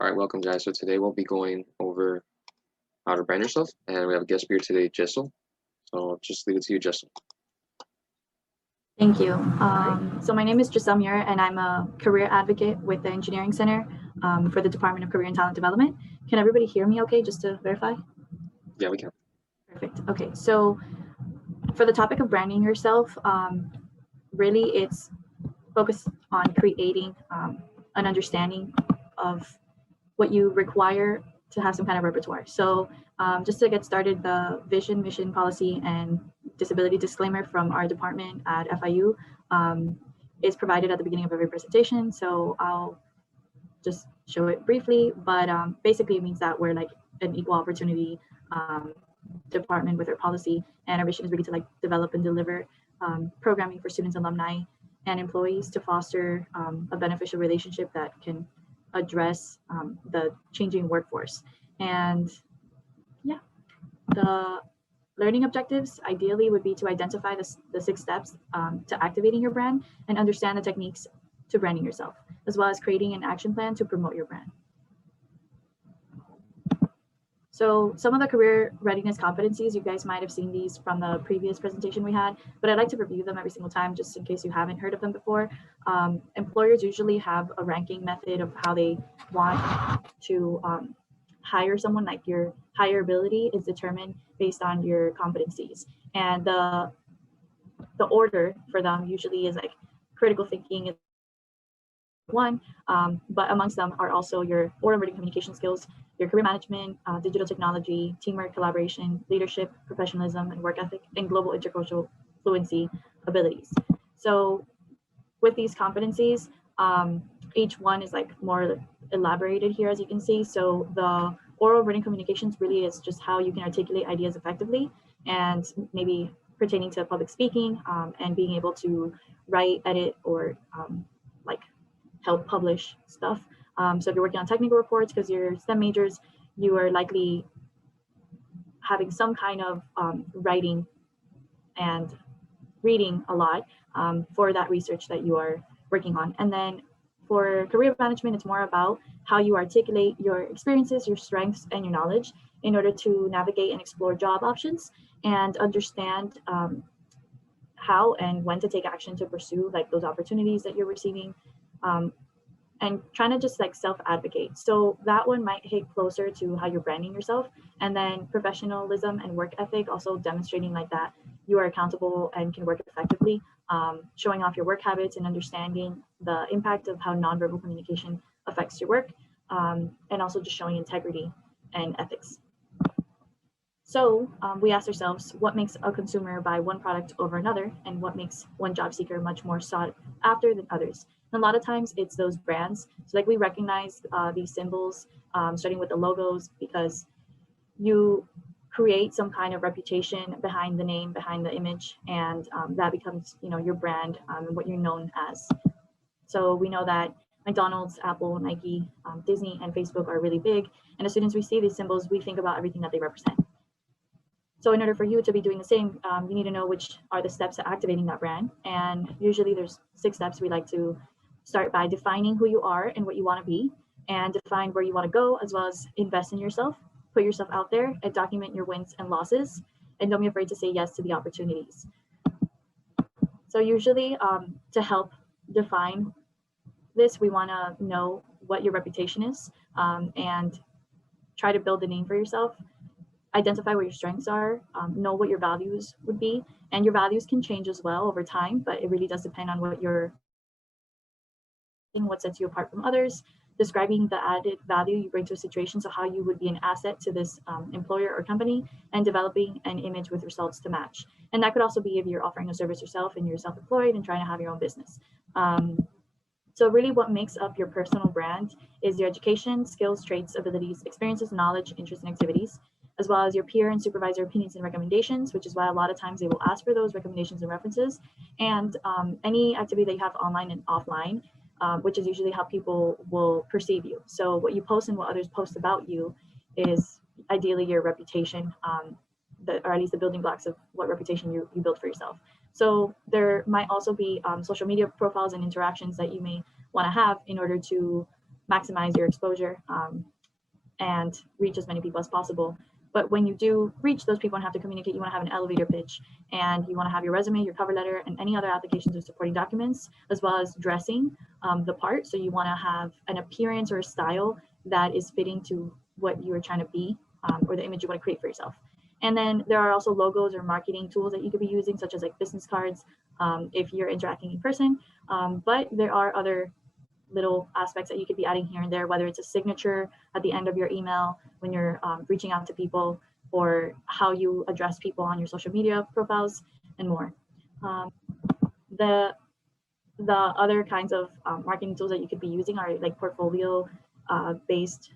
All right, welcome guys. So today we'll be going over how to brand yourself, and we have a guest speaker today, Jissel. So I'll just leave it to you, Jissel. Thank you. So my name is Jissel Muir, and I'm a career advocate with the Engineering Center for the Department of Career and Talent Development. Can everybody hear me okay, just to verify? Yeah, we can. Perfect. Okay, so for the topic of branding yourself, really it's focused on creating an understanding of what you require to have some kind of repertoire. So just to get started, the vision, mission, policy, and disability disclaimer from our department at FIU is provided at the beginning of every presentation. So I'll just show it briefly, but basically it means that we're like an equal opportunity department with our policy, and our mission is really to like develop and deliver programming for students, alumni, and employees to foster a beneficial relationship that can address the changing workforce. And yeah, the learning objectives ideally would be to identify the 6 steps to activating your brand and understand the techniques to branding yourself, as well as creating an action plan to promote your brand. So some of the career readiness competencies, you guys might have seen these from the previous presentation we had, but I'd like to review them every single time just in case you haven't heard of them before. Employers usually have a ranking method of how they want to hire someone. Like your hireability is determined based on your competencies. And the order for them usually is like critical thinking, one, but amongst them are also your oral written communication skills, your career management, digital technology, teamwork, collaboration, leadership, professionalism, and work ethic, and global intercultural fluency abilities. So with these competencies, each one is like more elaborated here, as you can see. So the oral written communications really is just how you can articulate ideas effectively, and maybe pertaining to public speaking and being able to write, edit, or like help publish stuff. So if you're working on technical reports, because you're STEM majors, you are likely having some kind of writing and reading a lot for that research that you are working on. And then for career management, it's more about how you articulate your experiences, your strengths, and your knowledge in order to navigate and explore job options and understand how and when to take action to pursue like those opportunities that you're receiving, and trying to just like self-advocate. So that one might hit closer to how you're branding yourself. And then professionalism and work ethic, also demonstrating like that you are accountable and can work effectively, showing off your work habits and understanding the impact of how nonverbal communication affects your work, and also just showing integrity and ethics. So we asked ourselves, what makes a consumer buy one product over another, and what makes one job seeker much more sought after than others? And a lot of times it's those brands. So like we recognize these symbols, starting with the logos, because you create some kind of reputation behind the name, behind the image, and that becomes, you know, your brand and what you're known as. So we know that McDonald's, Apple, Nike, Disney, and Facebook are really big. And as soon as we see these symbols, we think about everything that they represent. So in order for you to be doing the same, you need to know which are the steps to activating that brand. And usually there's 6 steps. We like to start by defining who you are and what you want to be, and define where you want to go, as well as invest in yourself, put yourself out there, and document your wins and losses, and don't be afraid to say yes to the opportunities. So usually to help define this, we want to know what your reputation is, and try to build a name for yourself. Identify where your strengths are, know what your values would be, and your values can change as well over time, but it really does depend on what sets you apart from others, describing the added value you bring to a situation, so how you would be an asset to this employer or company, and developing an image with results to match. And that could also be if you're offering a service yourself and you're self-employed and trying to have your own business. So really what makes up your personal brand is your education, skills, traits, abilities, experiences, knowledge, interests, and activities, as well as your peer and supervisor opinions and recommendations, which is why a lot of times they will ask for those recommendations and references, and any activity that you have online and offline, which is usually how people will perceive you. So what you post and what others post about you is ideally your reputation, or at least the building blocks of what reputation you build for yourself. So there might also be social media profiles and interactions that you may want to have in order to maximize your exposure and reach as many people as possible. But when you do reach those people and have to communicate, you want to have an elevator pitch, and you want to have your resume, your cover letter, and any other applications or supporting documents, as well as dressing the part. So you want to have an appearance or a style that is fitting to what you are trying to be, or the image you want to create for yourself. And then there are also logos or marketing tools that you could be using, such as like business cards, if you're interacting in person. But there are other little aspects that you could be adding here and there, whether it's a signature at the end of your email when you're reaching out to people, or how you address people on your social media profiles, and more. The other kinds of marketing tools that you could be using are like portfolio based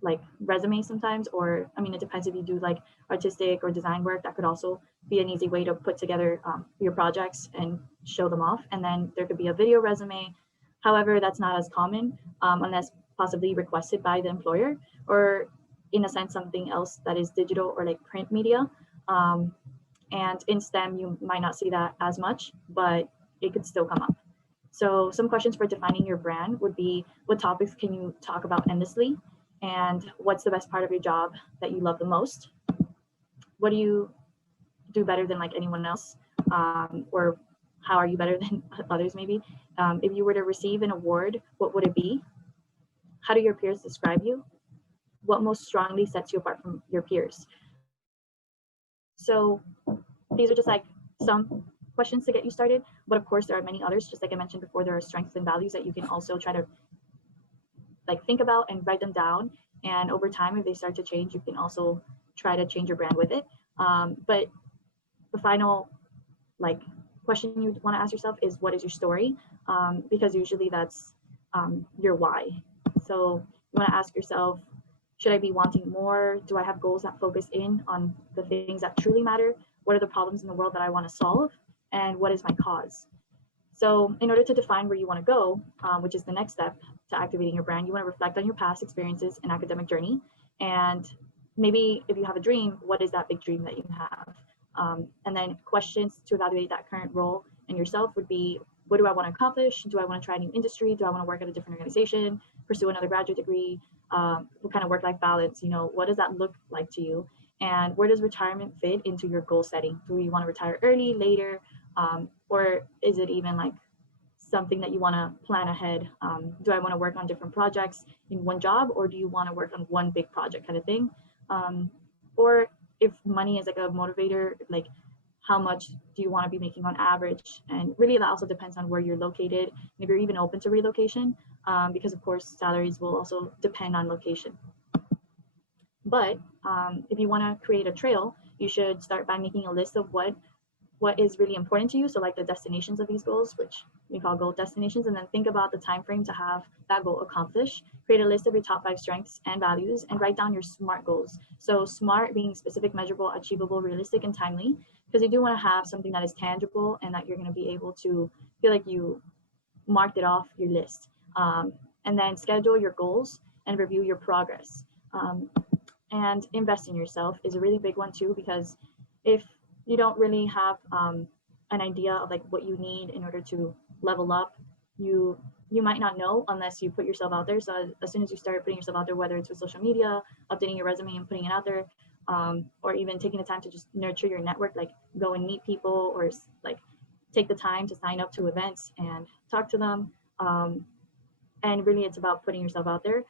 like resumes sometimes, or I mean, it depends if you do like artistic or design work. That could also be an easy way to put together your projects and show them off. And then there could be a video resume. However, that's not as common unless possibly requested by the employer, or in a sense something else that is digital or like print media. And in STEM, you might not see that as much, but it could still come up. So some questions for defining your brand would be, what topics can you talk about endlessly? And what's the best part of your job that you love the most? What do you do better than like anyone else? Or how are you better than others maybe? If you were to receive an award, what would it be? How do your peers describe you? What most strongly sets you apart from your peers? So these are just like some questions to get you started, but of course there are many others. Just like I mentioned before, there are strengths and values that you can also try to like think about and write them down. And over time, if they start to change, you can also try to change your brand with it. But the final like question you want to ask yourself is, what is your story? Because usually that's your why. So you want to ask yourself, should I be wanting more? Do I have goals that focus in on the things that truly matter? What are the problems in the world that I want to solve? And what is my cause? So in order to define where you want to go, which is the next step to activating your brand, you want to reflect on your past experiences and academic journey. And maybe if you have a dream, what is that big dream that you have? And then questions to evaluate that current role in yourself would be, what do I want to accomplish? Do I want to try a new industry? Do I want to work at a different organization, pursue another graduate degree? What kind of work-life balance, what does that look like to you? And where does retirement fit into your goal setting? Do you want to retire early, later? Or is it even like something that you want to plan ahead? Do I want to work on different projects in one job, or do you want to work on one big project kind of thing? Or if money is like a motivator, like how much do you want to be making on average? And really that also depends on where you're located, and if you're even open to relocation, because of course salaries will also depend on location. But if you want to create a trail, you should start by making a list of what is really important to you. So like the destinations of these goals, which we call goal destinations, and then think about the time frame to have that goal accomplished. Create a list of your top 5 strengths and values, and write down your SMART goals. So SMART being specific, measurable, achievable, realistic, and timely, because you do want to have something that is tangible and that you're going to be able to feel like you marked it off your list. And then schedule your goals and review your progress. And invest in yourself is a really big one too, because if you don't really have an idea of like what you need in order to level up, you might not know unless you put yourself out there. So as soon as you start putting yourself out there, whether it's with social media, updating your resume and putting it out there, or even taking the time to just nurture your network, like go and meet people, or like take the time to sign up to events and talk to them. And really it's about putting yourself out there.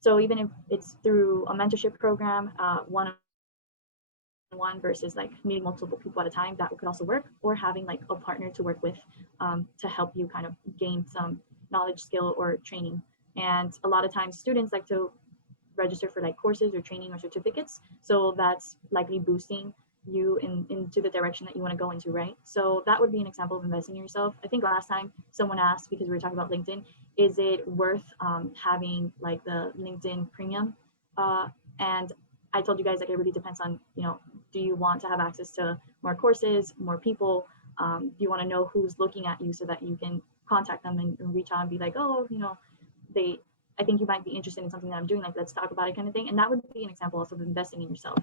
So even if it's through a mentorship program, one versus like meeting multiple people at a time, that could also work, or having like a partner to work with to help you kind of gain some knowledge, skill, or training. And a lot of times students like to register for like courses or training or certificates, so that's likely boosting you into the direction that you want to go into, right? So that would be an example of investing in yourself. I think last time someone asked, because we were talking about LinkedIn, is it worth having like the LinkedIn premium? And I told you guys like it really depends on, do you want to have access to more courses, more people? Do you want to know who's looking at you so that you can contact them and reach out and be like, oh, I think you might be interested in something that I'm doing, like let's talk about it kind of thing. And that would be an example also of investing in yourself.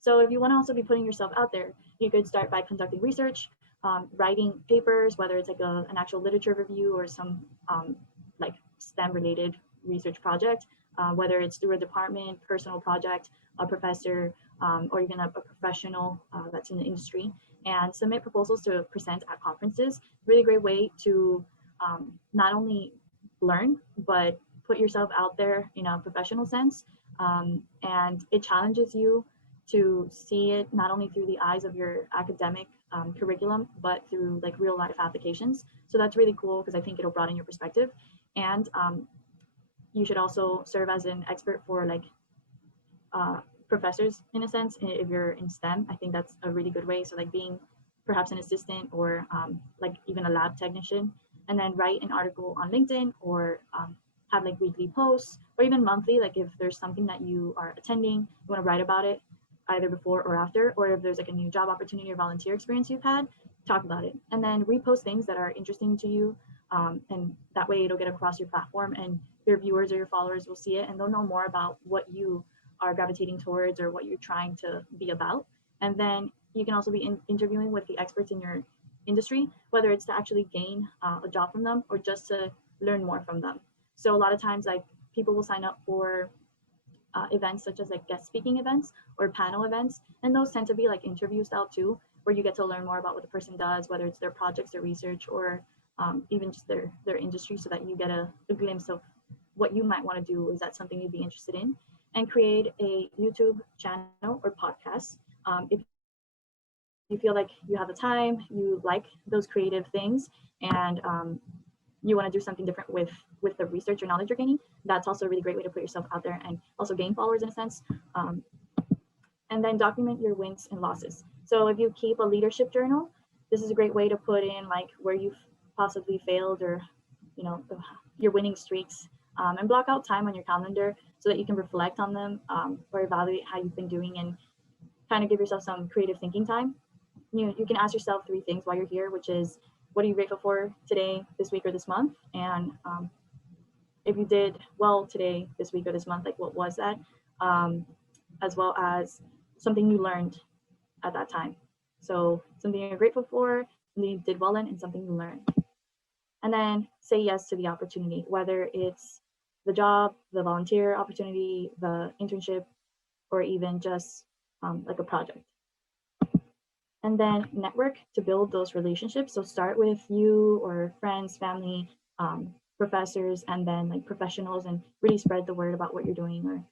So if you want to also be putting yourself out there, you could start by conducting research, writing papers, whether it's like an actual literature review or some like STEM related research project, whether it's through a department, personal project, a professor, or even a professional that's in the industry, and submit proposals to present at conferences. Really great way to not only learn, but put yourself out there in a professional sense. And it challenges you to see it not only through the eyes of your academic curriculum, but through like real life applications. So that's really cool because I think it'll broaden your perspective. And you should also serve as an expert for like professors in a sense. If you're in STEM, I think that's a really good way. So like being perhaps an assistant or like even a lab technician, and then write an article on LinkedIn or have like weekly posts or even monthly. Like if there's something that you are attending, you want to write about it either before or after, or if there's like a new job opportunity or volunteer experience you've had, talk about it. And then repost things that are interesting to you. And that way it'll get across your platform and your viewers or your followers will see it and they'll know more about what you are gravitating towards or what you're trying to be about. And then you can also be interviewing with the experts in your industry, whether it's to actually gain a job from them or just to learn more from them. So a lot of times like people will sign up for events such as like guest speaking events or panel events, and those tend to be like interview style too, where you get to learn more about what the person does, whether it's their projects, their research, or even just their industry, so that you get a glimpse of what you might want to do. Is that something you'd be interested in? And create a YouTube channel or podcast. If you feel like you have the time, you like those creative things, and you want to do something different with the research or knowledge you're gaining, that's also a really great way to put yourself out there and also gain followers in a sense. And then document your wins and losses. So if you keep a leadership journal, this is a great way to put in like where you've possibly failed or your winning streaks, and block out time on your calendar so that you can reflect on them, or evaluate how you've been doing and kind of give yourself some creative thinking time. You can ask yourself 3 things while you're here, which is, what are you grateful for today, this week, or this month? And if you did well today, this week, or this month, like what was that? As well as something you learned at that time. So something you're grateful for, something you did well in, and something you learned. And then say yes to the opportunity, whether it's the job, the volunteer opportunity, the internship, or even just like a project. And then network to build those relationships. So start with you or friends, family, professors, and then like professionals, and really spread the word about what you're doing or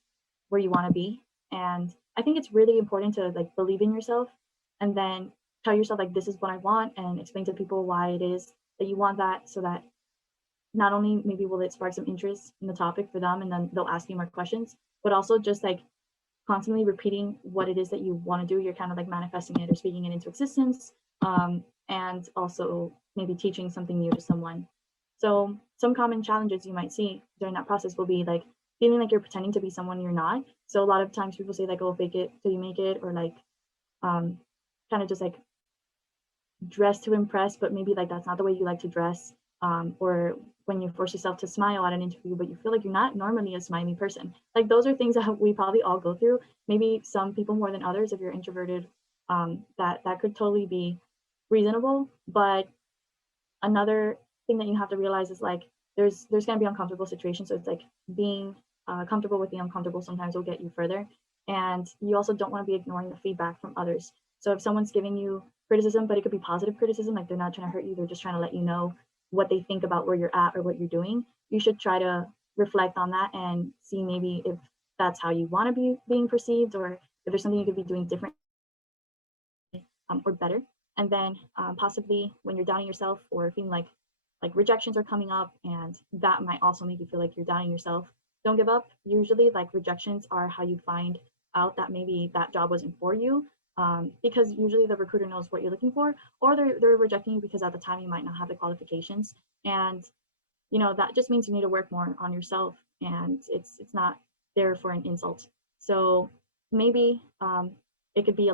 where you want to be. And I think it's really important to like believe in yourself and then tell yourself like, this is what I want, and explain to people why it is that you want that, so that not only maybe will it spark some interest in the topic for them and then they'll ask you more questions, but also just like constantly repeating what it is that you want to do. You're kind of like manifesting it or speaking it into existence, and also maybe teaching something new to someone. So some common challenges you might see during that process will be like feeling like you're pretending to be someone you're not. So a lot of times people say like, oh, fake it till you make it, or like kind of just like dress to impress, but maybe like that's not the way you like to dress. Or when you force yourself to smile at an interview, but you feel like you're not normally a smiley person. Like those are things that we probably all go through. Maybe some people more than others. If you're introverted, that could totally be reasonable. But another thing that you have to realize is like there's going to be uncomfortable situations. So it's like being comfortable with the uncomfortable sometimes will get you further. And you also don't want to be ignoring the feedback from others. So if someone's giving you criticism, but it could be positive criticism, like they're not trying to hurt you, they're just trying to let you know what they think about where you're at or what you're doing, you should try to reflect on that and see maybe if that's how you want to be being perceived, or if there's something you could be doing different or better. And then possibly when you're doubting yourself or feeling like rejections are coming up, and that might also make you feel like you're doubting yourself, don't give up. Usually like rejections are how you find out that maybe that job wasn't for you, because usually the recruiter knows what you're looking for, or they're rejecting you because at the time you might not have the qualifications. And that just means you need to work more on yourself, and it's not there for an insult. So maybe it could be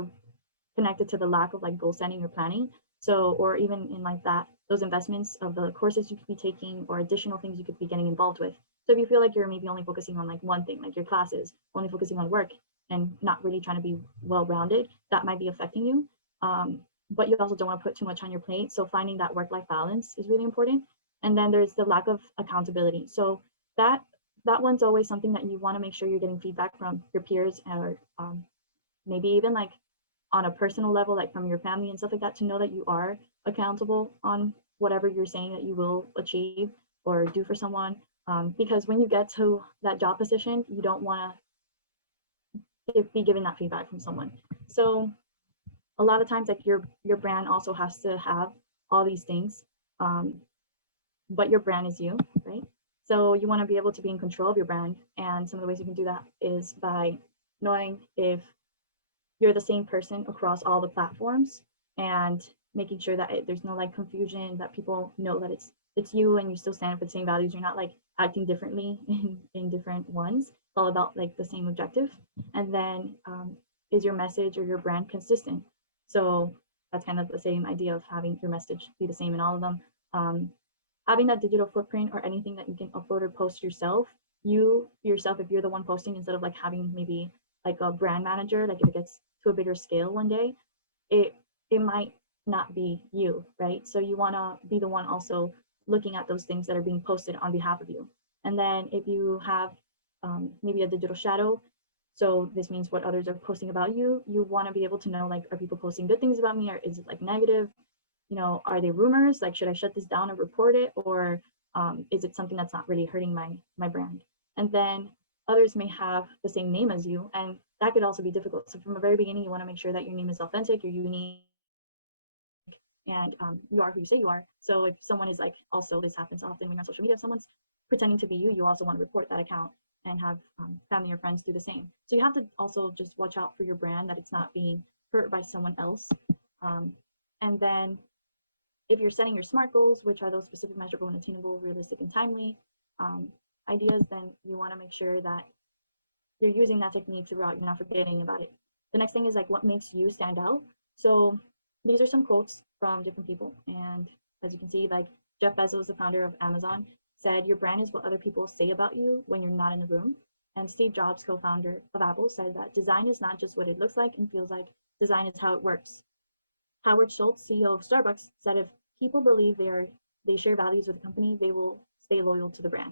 connected to the lack of like goal setting or planning. So, or even in like those investments of the courses you could be taking or additional things you could be getting involved with. So if you feel like you're maybe only focusing on like one thing, like your classes, only focusing on work and not really trying to be well-rounded, that might be affecting you. But you also don't want to put too much on your plate. So finding that work-life balance is really important. And then there's the lack of accountability. So that that one's always something that you want to make sure you're getting feedback from your peers, or maybe even like on a personal level, like from your family and stuff like that, to know that you are accountable on whatever you're saying that you will achieve or do for someone. Because when you get to that job position, you don't want to be given that feedback from someone. So a lot of times, like your brand also has to have all these things, but your brand is you, right? So you want to be able to be in control of your brand, and some of the ways you can do that is by knowing if you're the same person across all the platforms, and making sure that there's no like confusion, that people know that it's you and you still stand for the same values. You're not like acting differently in different ones. It's all about like the same objective. And then is your message or your brand consistent? So that's kind of the same idea of having your message be the same in all of them. Having that digital footprint, or anything that you can upload or post yourself, if you're the one posting, instead of like having maybe like a brand manager, like if it gets to a bigger scale one day, it might not be you, right? So you want to be the one also looking at those things that are being posted on behalf of you. And then if you have maybe a digital shadow, so this means what others are posting about you, you want to be able to know, like, are people posting good things about me, or is it like negative? You know, are they rumors? Like, should I shut this down and report it? Or is it something that's not really hurting my brand? And then others may have the same name as you, and that could also be difficult. So from the very beginning, you want to make sure that your name is authentic, you're unique, and you are who you say you are. So if someone is like, also this happens often when you're on social media, if someone's pretending to be you, you also want to report that account and have family or friends do the same. So you have to also just watch out for your brand, that it's not being hurt by someone else. And then if you're setting your SMART goals, which are those specific, measurable, and attainable, realistic, and timely ideas, then you want to make sure that you're using that technique throughout. You're not forgetting about it. The next thing is like, what makes you stand out? So these are some quotes from different people. And as you can see, like Jeff Bezos, the founder of Amazon, said, your brand is what other people say about you when you're not in the room. And Steve Jobs, co-founder of Apple, said that design is not just what it looks like and feels like, design is how it works. Howard Schultz, CEO of Starbucks, said if people believe they share values with the company, they will stay loyal to the brand.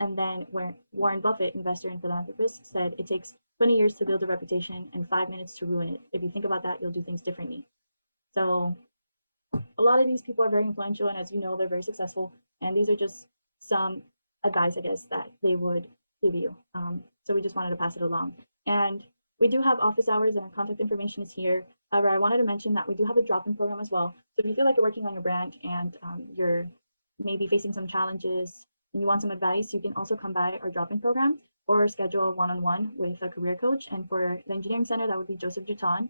And then where Warren Buffett, investor and philanthropist, said it takes 20 years to build a reputation and 5 minutes to ruin it. If you think about that, you'll do things differently. So a lot of these people are very influential, and as you know, they're very successful. And these are just some advice, I guess, that they would give you. So we just wanted to pass it along. And we do have office hours, and our contact information is here. However, I wanted to mention that we do have a drop-in program as well. So if you feel like you're working on your brand and you're maybe facing some challenges and you want some advice, you can also come by our drop-in program or schedule a one-on-one with a career coach. And for the engineering center, that would be Joseph Jutan.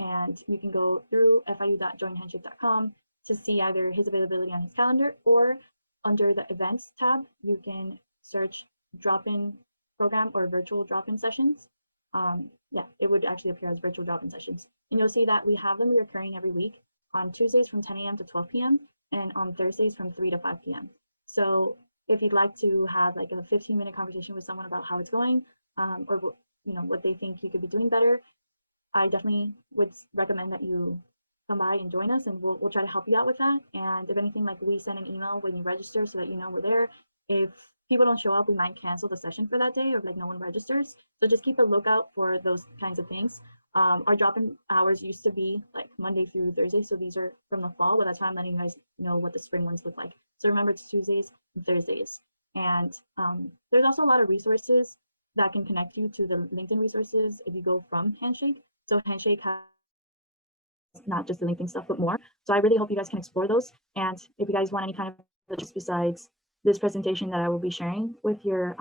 And you can go through fiu.joinhandshake.com to see either his availability on his calendar, or under the events tab, you can search drop-in program or virtual drop-in sessions. Yeah, it would actually appear as virtual drop-in sessions. And you'll see that we have them recurring every week on Tuesdays from 10 a.m. to 12 p.m. and on Thursdays from 3 to 5 p.m. So if you'd like to have like a 15-minute conversation with someone about how it's going, or what they think you could be doing better, I definitely would recommend that you come by and join us, and we'll try to help you out with that. And if anything, like, we send an email when you register so that you know we're there. If people don't show up, we might cancel the session for that day, or like no one registers. So just keep a lookout for those kinds of things. Our drop-in hours used to be like Monday through Thursday, so these are from the fall, but that's why I'm letting you guys know what the spring ones look like. So remember, it's Tuesdays and Thursdays. And there's also a lot of resources that can connect you to the LinkedIn resources if you go from Handshake. So Handshake has not just the LinkedIn stuff, but more. So I really hope you guys can explore those. And if you guys want any kind of just besides this presentation that I will be sharing with your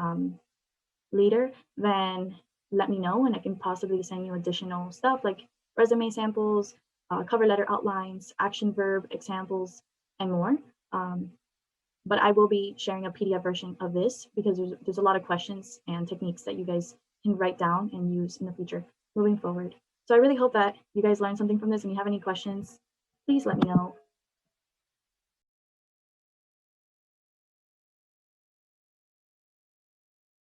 leader, then let me know, and I can possibly send you additional stuff like resume samples, cover letter outlines, action verb examples, and more. But I will be sharing a PDF version of this because there's a lot of questions and techniques that you guys can write down and use in the future moving forward. So I really hope that you guys learned something from this, and if you have any questions, please let me know.